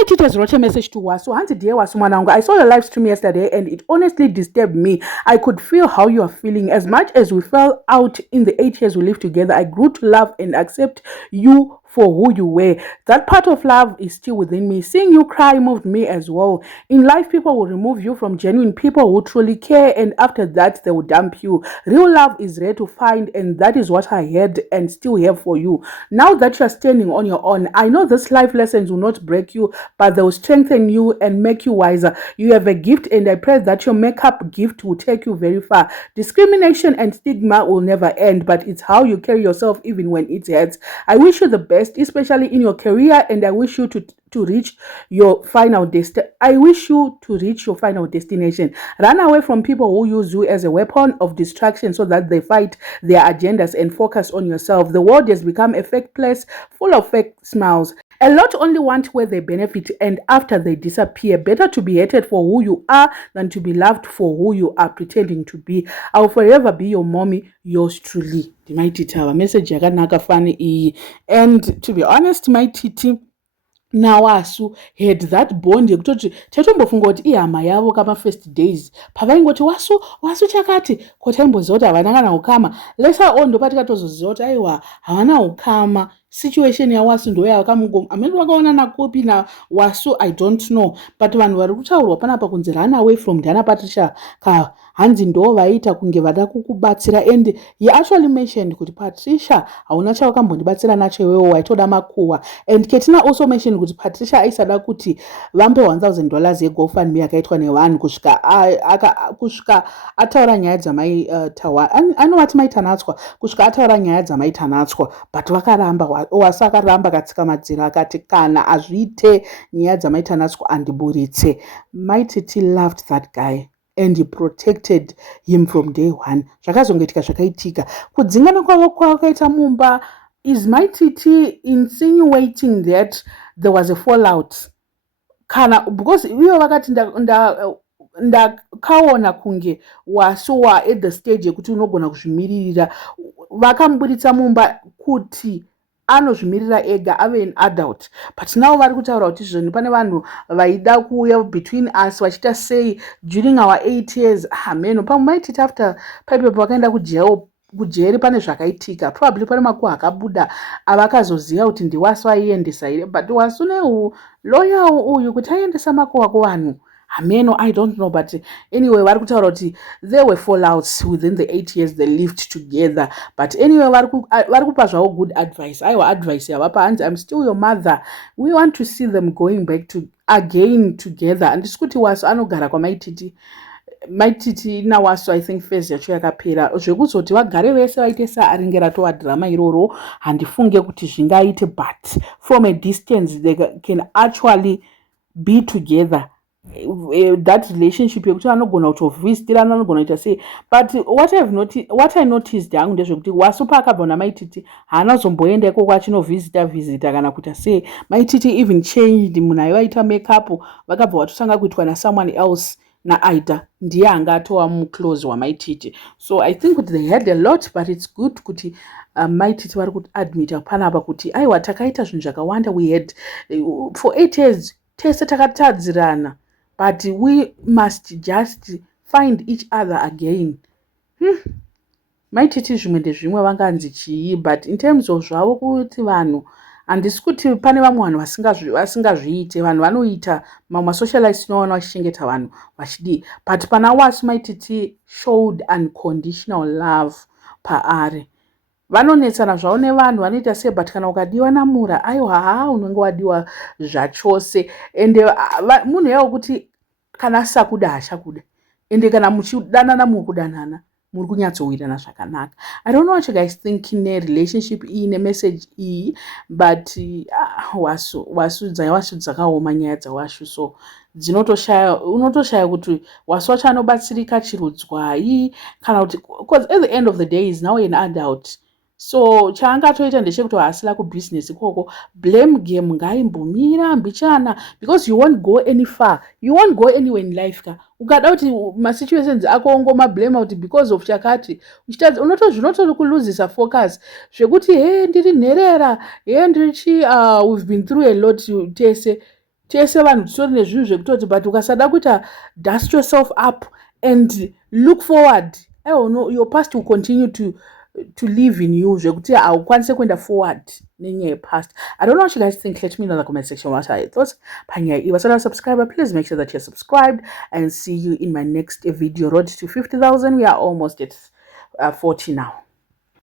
my teachers wrote a message to Wasu. Auntie dear Wasu Manango, I saw your live stream yesterday and it honestly disturbed me. I could feel how you are feeling. As much as we fell out in the 8 years we lived together, I grew to love and accept you for who you were. That part of love is still within me. Seeing you cry moved me as well. In life, people will remove you from genuine people who truly care, and after that, they will dump you. Real love is rare to find, and that is what I had and still have for you. Now that you are standing on your own, I know these life lessons will not break you, but they will strengthen you and make you wiser. You have a gift, and I pray that your makeup gift will take you very far. Discrimination and stigma will never end, but it's how you carry yourself even when it hurts. I wish you the best, especially in your career, and I wish you to reach your final destination. Run away from people who use you as a weapon of distraction so that they fight their agendas and focus on yourself. The world has become a fake place full of fake smiles. A lot only want where they benefit, and after they disappear. Better to be hated for who you are than to be loved for who you are pretending to be. I will forever be your mommy, yours truly. My Tita, message yakanaka funny. And to be honest, my Titi, now Wasu had that bond yekutoti tatombofunga kuti ihama yavo kama first days pavaingoti wasu chakati kotaimboziva kuti havana kana ukama lesa on ndopati katozoziva kuti aiwa havana ukama. Situation ya Wasu ndo yakamugomo amene vakaona nakopi na Wasu I don't know, but vanhu vari kutaurwa panapa kunzi run away from Diana Patricia ka hanzi ndo vaita kunge vada kukubatsira, and he actually mentioned kuti Patricia hauna chawakambondibatsira nacho iwewe waitoda makuhwa, and Ketina also mentioned kuti Patricia aisada kuti vampe $1,000 yeGoFundMe yakaitwa nevanhu kusvika ataura nyaya dzamaitawa anovati maitanatswa kusvika ataura nyaya dzamaitanatswa, but vakaramba. Wasu akaramba katsika madziro akati kana azviite nyaya dzamaitanatswa andiburitse. My Titi loved that guy and he protected him from day one. Zvakazongoitika zvakaitika kudzingana kwavo kwakaita mumba. Is My Titi insinuating that there was a fallout? Kana because ivo vakati ndakaona kunge Wasu wa at the stage yekuti unogona kuzvimiririra, vakamuburitsa mumba kuti anozvimirira ega ave an adult, but now vari kutaura kuti zvinhu pane vanhu vaida kuuya between us vachita sei during our 8 years. Meno pamwe Titi after paipepo vakaenda kujeri pane zvakaitika, probably pane makuhwa akabuda avakazoziva kuti ndiWasu aiendesa here, but Wasu lawyer uyu kuti aiendesa makuhwa kuvanhu. Ameno, I don't know, but anyway, vari kutaura kuti there were fallouts within the 8 years they lived together. But anyway, vari kupa zvavo good advice. Aiwa advice yavapa hanzi, I'm still your mother. We want to see them going back again together. Handisi kuti Wasu anogara kwaMai Titi. My Titi naWasu I think phase yacho yakapera. Zvekuzoti vagare vese vaite searingera tova drama iroro handifunge kuti zvingaite, but from a distance they can actually be together. That relationship yekuti vanogona kutovhisitirana vanogona kuita sei. But what I noticed hangu ndezvekuti Wasu paakabva naMai Titi haana kuzomboenda ikoko achinovhizita kana kuita sei. My Titi even changed, munhu aivaita makeup vakabva vatotanga kuitwa nasomeone else naAida ndiye anga atova muclose waMai Titi. So I think they had a lot, but it's good kuti Mai Titi vari kuadmita panapa kuti aiwa takaita zvinhu zvakawanda, we had for 8 years tese takatadzirana, but we must just find each other again. Mai Titi zvimwe ndezvimwe vanganzi chii, but in terms of zvavo kuti vanhu handisi kuti pane vamwe vanhu vasingazviite, vanhu vanoita mamwe socialite tinoona vachichengeta vanhu vachidii, but pana Wasu Mai Titi showed unconditional love paari. Vanonetsana zvavo nevanhu vanoita sei, but kana ukadiwa namura aiwa unenge wadiwa zvachose, ende munhu yavo kuti kana sakuda hachakuda, ende kana muchidanana mukudanana muri kunyatsowirana zvakanaka. I don't know what you guys think in a relationship in a message but Wasu dzakaoma nyaya dzaWasu, so unotoshaya kuti Wasu wacho anobatsirika chirudzwai kana kuti, because at the end of the day is now an adult. So chaangatoita ndechekuti haasila kubusiness ikoko, blame game ngaimbomira mbichana, because you won't go any far, you won't go anywhere in life ka ukada kuti masituations ako ongomablame kuti because of chakati zvinotori kuluzisa focus zvekuti ndiri nherera ndirichi we've been through a lot tese. tese vanhu titori nezvinhu zvekutoti but ukasada kuita dust yourself up and look forward, no, your past will continue to live in you zvekuti haukwanise kuenda forward nenyaya yepast. I don't know what you guys think. Let me know in the comment section what are your thoughts panyaya iyi. Vasati subscriber, please make sure that you're subscribed, and see you in my next video. Road to 50,000. We are almost at 40 now.